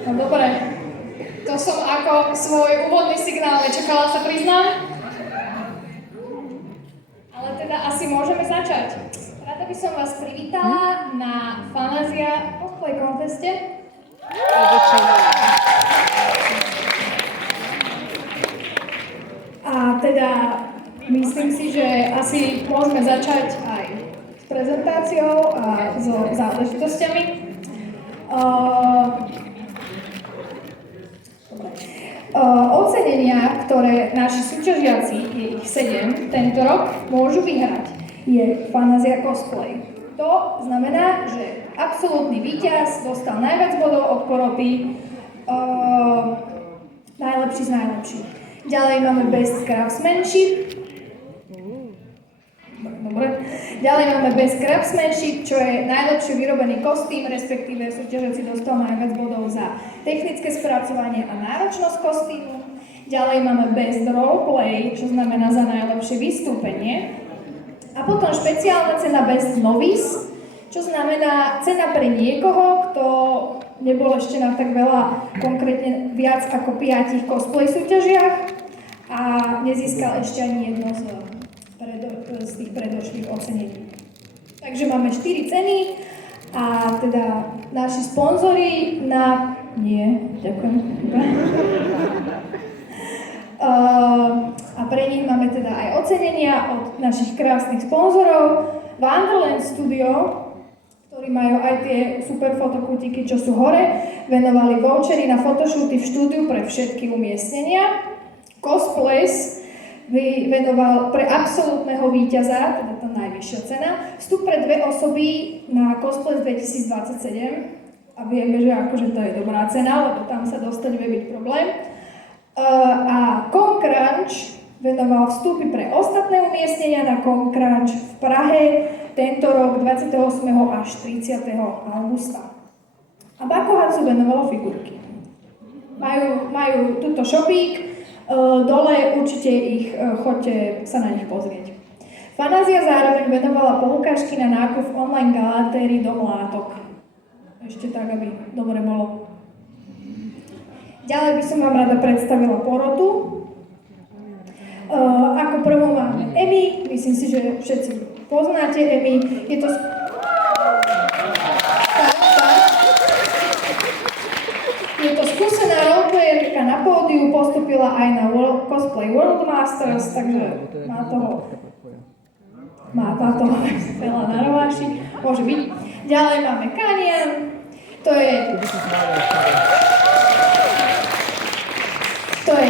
No dobre, to som ako svoj úvodný signál nečakala, sa priznám. Ale teda asi môžeme začať. Rada by som vás privítala na Fanázia cosplay conteste. A teda myslím si, že asi môžeme začať aj s prezentáciou a so záležitosťami. Ocenenia, ktoré naši súťažiaci, je ich 7, tento rok môžu vyhrať, je Fanázia Cosplay. To znamená, že absolútny víťaz dostal najviac bodov od poroty, najlepší z najlepších. Ďalej máme Best Craftsmanship. Dobre. Ďalej máme Best Craftsmanship, čo je najlepšie vyrobený kostým, respektíve súťažiaci dostal najviac bodov za technické spracovanie a náročnosť kostýmu. Ďalej máme Best Roleplay, čo znamená za najlepšie vystúpenie. A potom špeciálna cena Best Novice, čo znamená cena pre niekoho, kto nebol ešte na tak veľa, konkrétne viac ako 5 cosplay súťažiach a nezískal ešte ani jedno z tých predošlých ocenení. Takže máme 4 ceny a teda naši sponzori na... Nie, ďakujem. A pre nich máme teda aj ocenenia od našich krásnych sponzorov. Wonderland Studio, ktorí majú aj tie super fotokútiky, čo sú hore, venovali vouchery na fotoshooty v štúdiu pre všetky umiestnenia. Cosplays venoval pre absolútneho víťaza, teda tá najvyššia cena, vstup pre 2 osoby na Cosplays 2027 a vieme, že akože to je dobrá cena, lebo tam sa dostať vie byť problém. A Concrunch venoval vstupy pre ostatné umiestnenia na Concrunch v Prahe tento rok 28. až 30. augusta. A Bakohatsu venovalo figurky. Majú túto shopík, dole určite ich choďte sa na nich pozrieť. Fanázia zároveň venovala poukážky na nákup v online galatérii Dom látok. Ešte tak, aby dobre bolo. Ďalej by som vám rada predstavila porotu. Ako prvú máme Emi, myslím si, že všetci poznáte Emi. Je to... Je to skúsená roleplayerka na pódiu, postupila aj na Cosplay World Masters, takže má táto veľa na rováši, môže byť. Ďalej máme Kanian, to je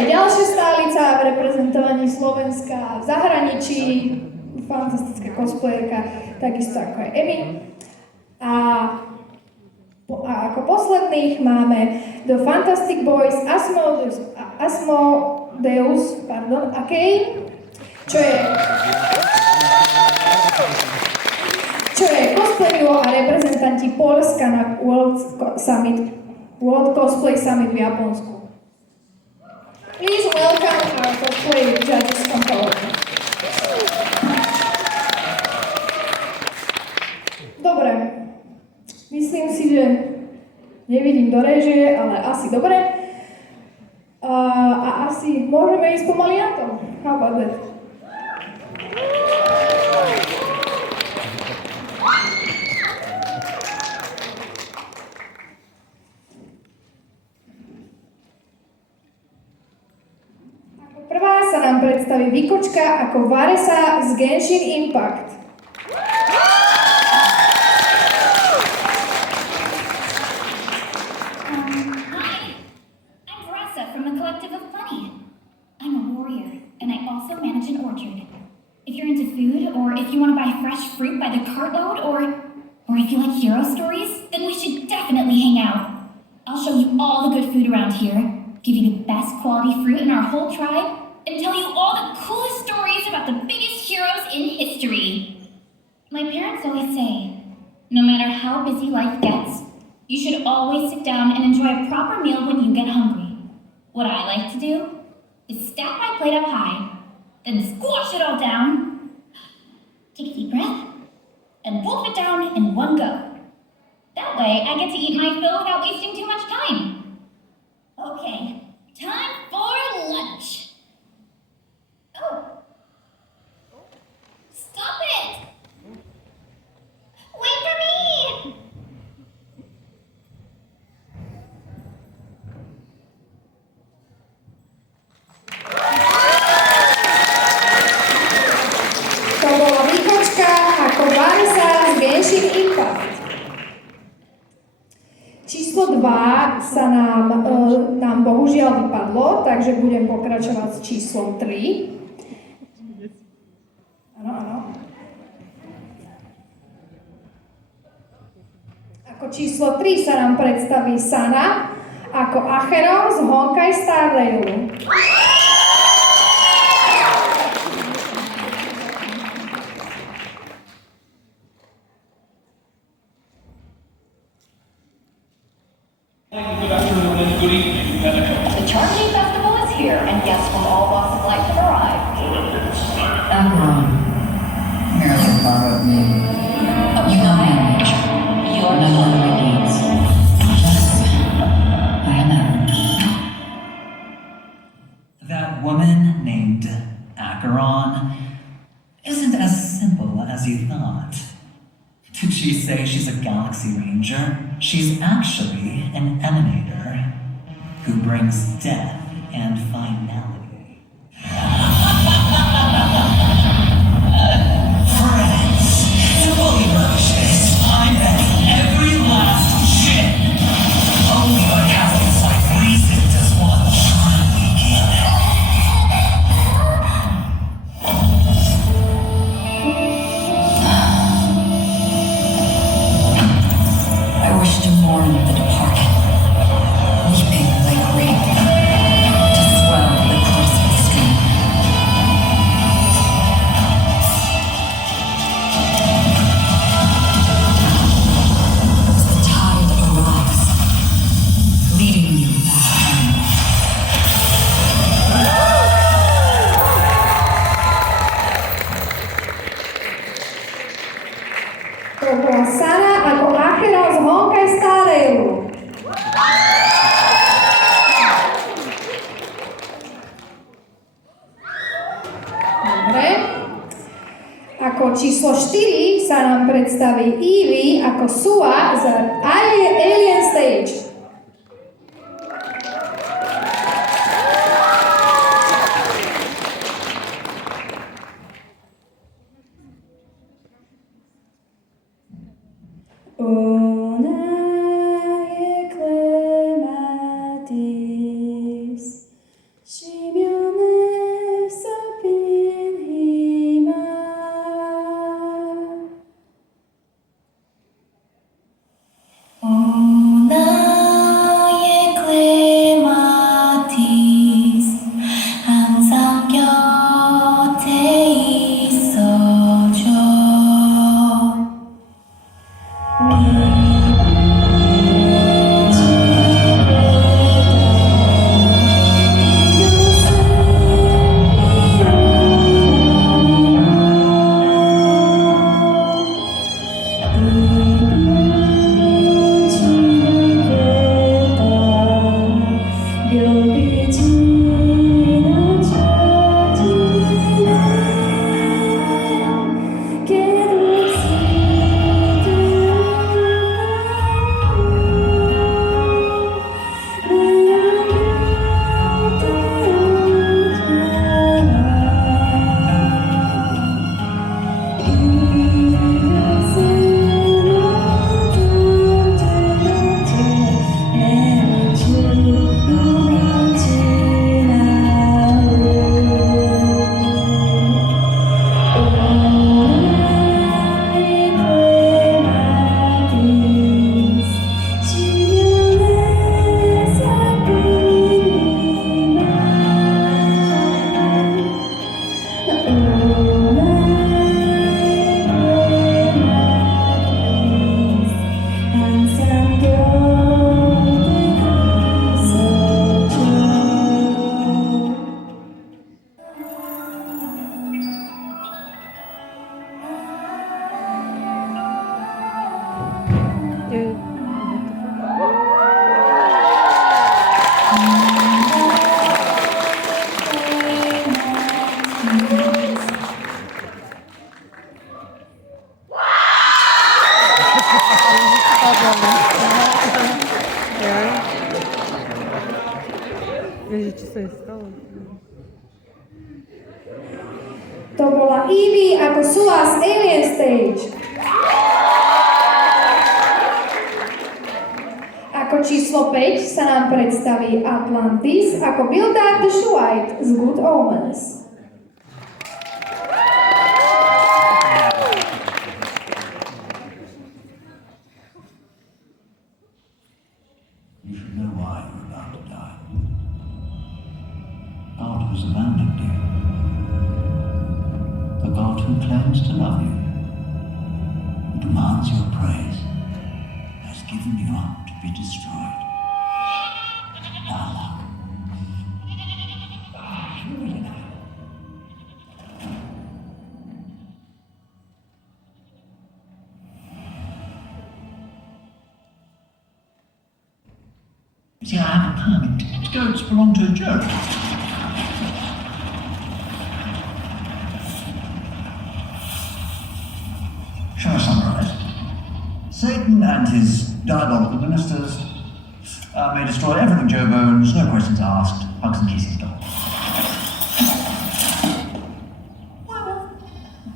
ďalšia stálica v reprezentovaní Slovenska v zahraničí, fantastická cosplayerka, takisto ako aj Emi. A ako posledných máme The Fantastic Boys Asmodeus Akane, čo je cosplay duo a reprezentanti Poľska na World Cosplay Summit v Japonsku. Please welcome our cosplay judges from Poland. Dobre. Myslím si, že nevidím do réžie, ale asi dobre. A asi môžeme ísť pomaly na to. How about that? Ako prvá sa nám predstaví Vikočka ako Varesa z Genshin Impact. Or if you want to buy fresh fruit by the cartload, or if you like hero stories, then we should definitely hang out. I'll show you all the good food around here, give you the best quality fruit in our whole tribe, and tell you all the coolest stories about the biggest heroes in history. My parents always say, no matter how busy life gets, you should always sit down and enjoy a proper meal when you get hungry. What I like to do is stack my plate up high, then squash it all down, take a deep breath, and wolf it down in one go. That way, I get to eat my fill without wasting too much time. číslo 2 sa nám bohužiaľ vypadlo, takže budem pokračovať s číslom 3. Áno. Ako číslo 3 sa nám predstaví Sana ako Acheron z Honkai Star Railu. Good afternoon and good evening, Veneco. The Charity Festival is here, and guests from all walks of life have arrived. Acheron merely borrowed me. You know my nature. Your No one my needs. Yes, I am Aaron. That woman named Acheron isn't as simple as you thought. Did she say she's a galaxy ranger? She's actually an emanator who brings death and finality. Friends, to fully merge this, I'm betting every last shit. Only by Catholics like reason does one truly kill. I wish to mourn the departed, weeping like rain, to swell the course of the stream. As the tide arrives, leading you back home. To bola Sana ako Acheron z Honkai Star Railu. Dobre. Ako číslo 4 sa nám predstaví Evie ako Sua z Alien Stage. Ona je clematis, Simeone sapinhima. Ona je clematis, 항상 곁에 있어줘. Ježiš, čo sa jej stalo? To bola Evie ako Sua z Alien Stage. Ako Ako číslo 5 sa nám predstaví Atlantis ako Bildad the Shuhite z Good Omens. You should know why you're about to die. God has abandoned you. The God who claims to love you, who demands your praise, has given you up to be destroyed. Balak. You see, I have a permit to go belong to a jury. Shall I summarize? Satan and his diabolical ministers may destroy everything Job owns, no questions asked, hugs and kisses done. Well,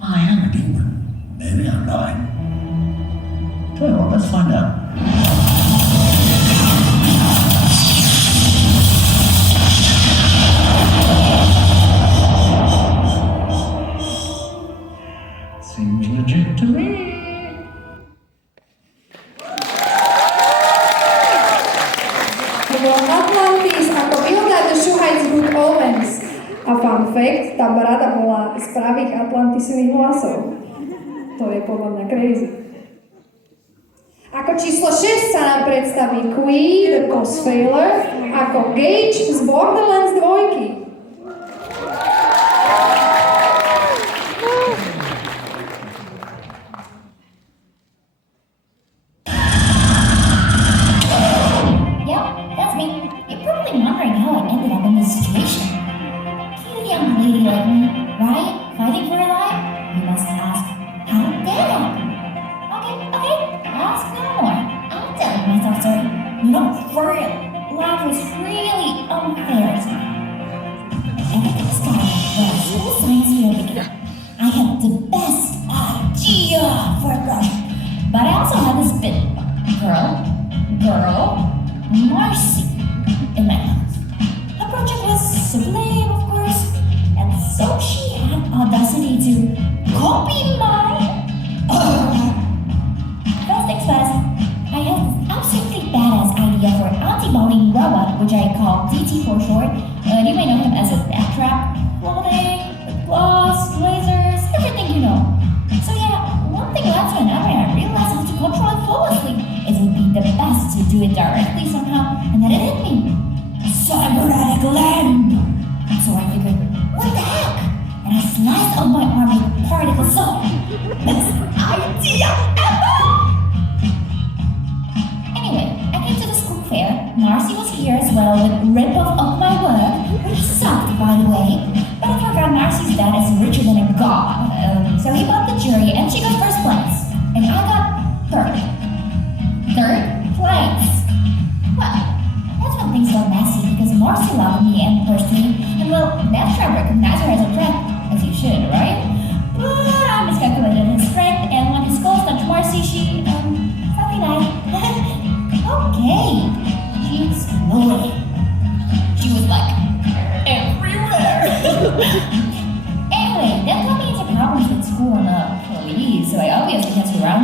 I am a demon. Maybe I'm lying. Tell you what, let's find out. Seems legit to me. To bol Atlantis ako Bildad the Shuhite z Good Omens. A fun fact, tá brada bola z pravých Atlantisových hlasov. To je podľa mňa crazy. Ako číslo 6 sa nám predstaví Queen the Cosfailor ako Gage z Borderlands 2. Yep, that's me. You're probably wondering how I ended up in this situation. Cute young lady like me, right? Fighting for her life? You must ask, how did that happen? Okay, ask no more. I'm telling myself story. No, for real. Life was really unfair to me. Everything started when a school science fair began. I had the best idea for a project, but I also had this bit girl, Marcy, in my class. Her project was sublime, of course, and so she had audacity to copy mine. First things first, I had this absolutely badass idea for an anti-bullying robot, which I call DT for short. You may know him as a death trap, clothing, with claws, lasers, everything you know. So yeah, one thing led to another, and I realized how to control it flawlessly. It would be the best to do it directly somehow, and then it hit me. Cybernetic lamb! So I figured, what the heck? And I sliced up my arm with particle saw. Best idea ever! Anyway, I came to the school fair. Marcy was here as well with rip-off of my work, which sucked, by the way. But I forgot Marcy's dad is richer than a god. So he bought the jury, and she got first place. And I got third. Third place. Well, that's when things got messy because Marcy loved me and pushed me. And well, Death Trap recognized her as a threat, as you should, right? But I miscalculated his strength, and when his skull touched Marcy, she, something like, okay. She exploded. She was like, everywhere. Anyway, that got me into problems with school and police, so I obviously had to run.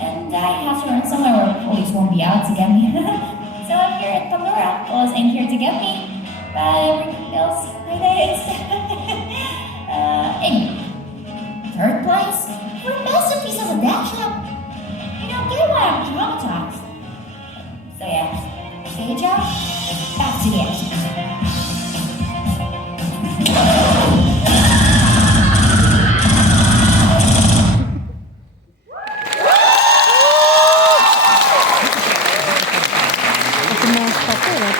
And I have to run somewhere where police won't be out to get me. So I'm here at Pandora. Police ain't here to get me, but everything else I did. Anyway, third place for a masterpiece as a death trap. You don't get why I'm traumatized. So yeah, stage out, back to the action.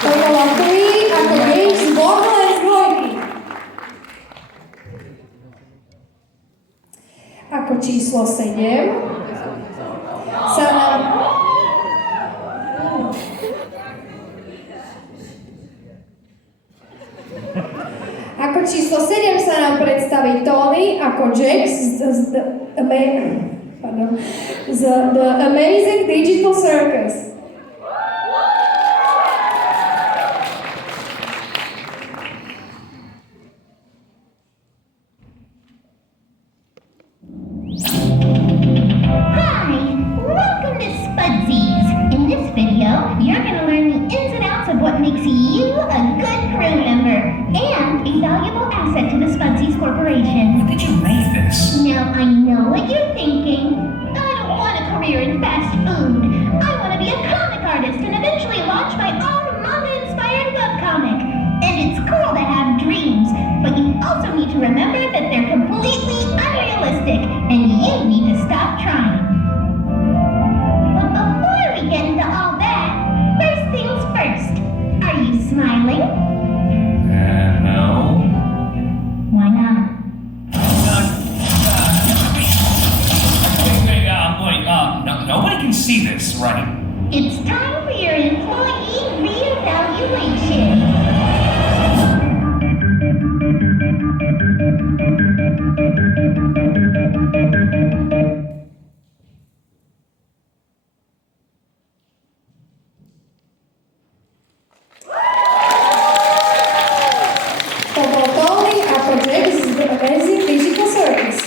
To bola Queen ako Gage z Borderlands 2. Ako číslo 7 sa nám... Ako číslo 7 sa nám predstaví Tony ako Jax z The Amazing Digital Circus. makes you a good crew member and a valuable asset to the Spudsies Corporation. When did you make this? Now I know what you're thinking. I don't want a career in fast food. I want to be a comic artist and eventually launch my own manga-inspired webcomic. And it's cool to have dreams, but you also need to remember that they're completely unrealistic, and you need to stop trying. But before we get into all that, first things first. Are you smiling? No. Why not? Nobody can see this, right? It's time for your employee reevaluation. To bol Tony ako Jack z The Amazing Physical Circus.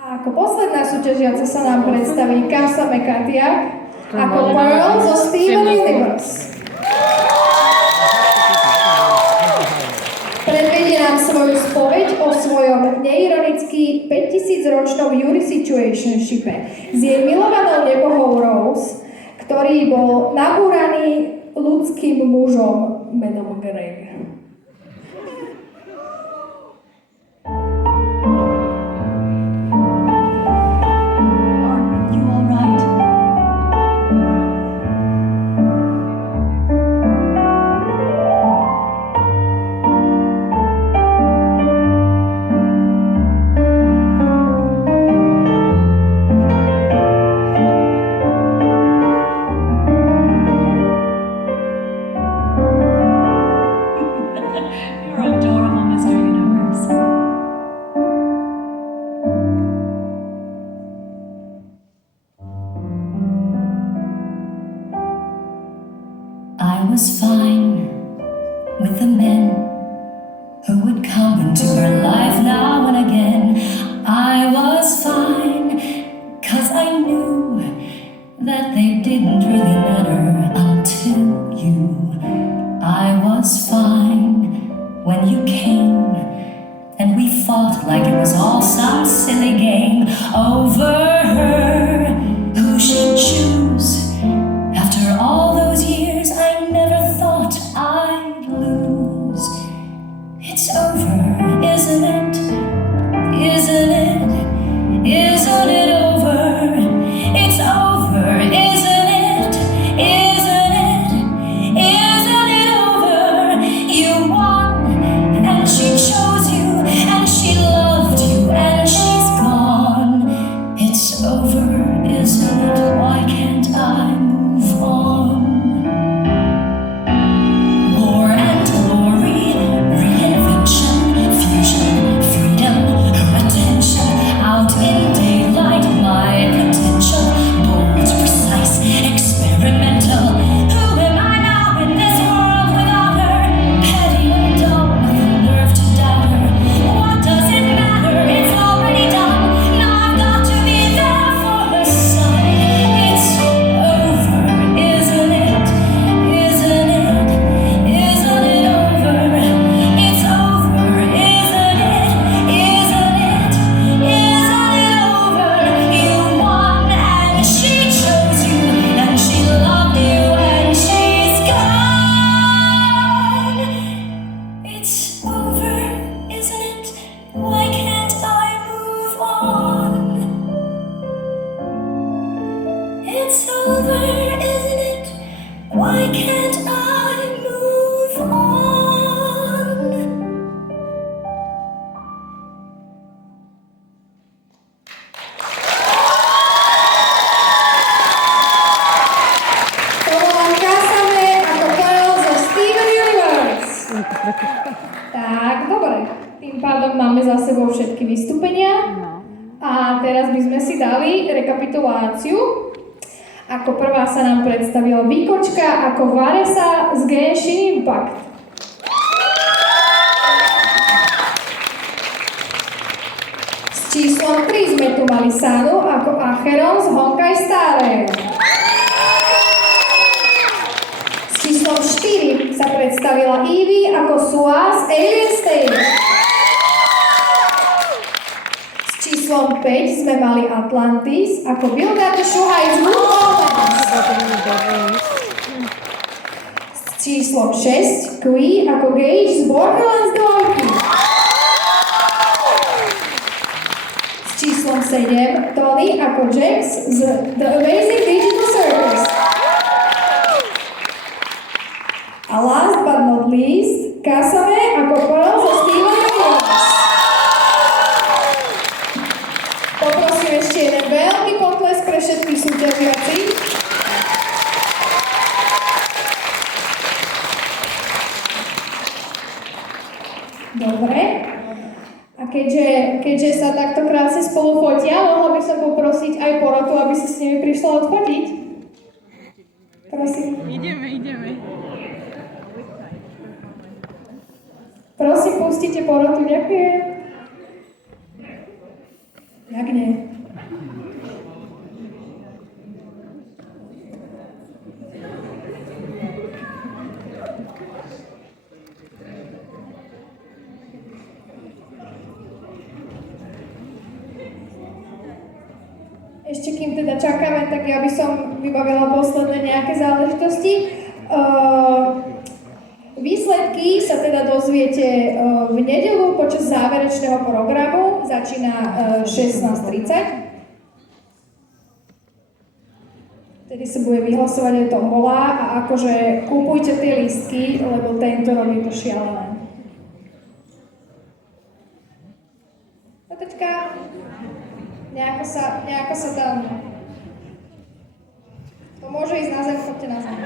A ako posledná súťažiaca sa nám predstaví Kasa McCarthyák ako Pearl zo Steven Universe. Predvedie nám svoju spoveď o svojom neironicky 5000-ročnom Yuri situationshipe s jej milovanou nebohou Rose, ktorý bol nabúraný ľudským mužom menom Greg. Are you all right? You're adorable, Mr. Universe. I was fine with the men who would come into her life now and again. I was fine, 'cause I knew that they didn't really matter until you. I was fine when you came, and we fought like it was all some silly game over her, who she'd choose. After all those years, I never thought I'd lose. It's over, isn't it? Isn't it? Isn't it over? It's over, isn't it? Isn't it? Isn't it over? You won, and she chose you, and she loved you, and she's gone. It's over, isn't it? Why can't I move on? War and glory, reinvention, fusion, freedom, her attention, out in daylight, my potential, bold, precise, experimental. Who am I now in this world without her? Petty and dumb, with the nerve to doubt her. What does it matter? It's already done. Now I've got to be there for her son. It's over, isn't it? Isn't it? Isn't it over? It's over, isn't it? Isn't it? Isn't it over? You won, and she chose you, and she loved you, and she's gone. It's over, isn't it? Why can't I move on? It's over, isn't it? Why can't I move on? To bola Kasame ako Pearl zo Steven Universe. Tak, dobre. Tým pádom máme za sebou všetky vystúpenia. A teraz by sme si dali rekapituláciu. Ako prvá sa nám predstavila Výkočka ako Vanessa z Genshin Impact. S číslom 3 sme tu mali Sanu ako Acheron z Honkai Star Rail. sa predstavila Evie ako Sua z Alien Stage. S číslom 5 sme mali Atlantis ako Vilgaty Šuhaj z Good Omens. S číslom 6 Kui ako Gage z Borderlands 2. S číslom 7 Tony ako Jax z The Amazing Digital Circus. A last but not least, Kasame ako Pearl zo Steven Universe. Poprosím ešte jeden veľký potlesk pre všetkých súťažiacich. Dobre. A keďže sa takto krásne spolu fotia, mohla by som poprosiť aj porotu, aby si s nimi prišla odfotiť. Prosím. Ideme. Prosím, pustite porotu, ďakujem. Jak nie? Ešte kým teda čakáme, tak ja by som vybavila posledné nejaké záležitosti. Výsledky sa teda dozviete v nedeľu počas záverečného programu, začína 16:30. Vtedy sa bude vyhlasovať aj tombola a akože kúpujte tie lístky, lebo tento rok je to šialené. Potečka, nejako sa tam... To môže ísť na zem, choďte na zem.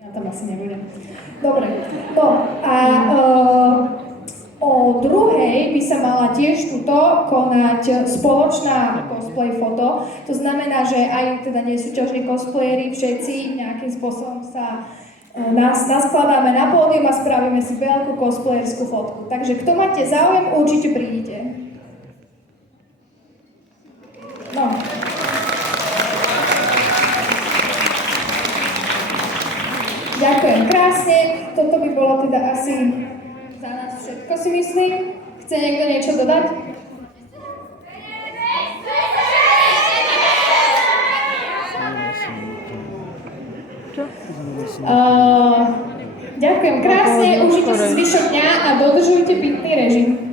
Ja tam asi nebudem. Dobre, no a o 2:00 by sa mala tiež tuto konať spoločná cosplay foto. To znamená, že aj teda nesúťažní cosplayeri všetci nejakým spôsobom sa naskladáme na pódium a spravíme si veľkú cosplayerskú fotku. Takže kto máte záujem, určite prídite. No. Ďakujem krásne. Toto by bolo teda asi za nás všetko, si myslím. Chce niekto niečo dodať? Ďakujem krásne, užite si zvyšok dňa a dodržujte pitný režim.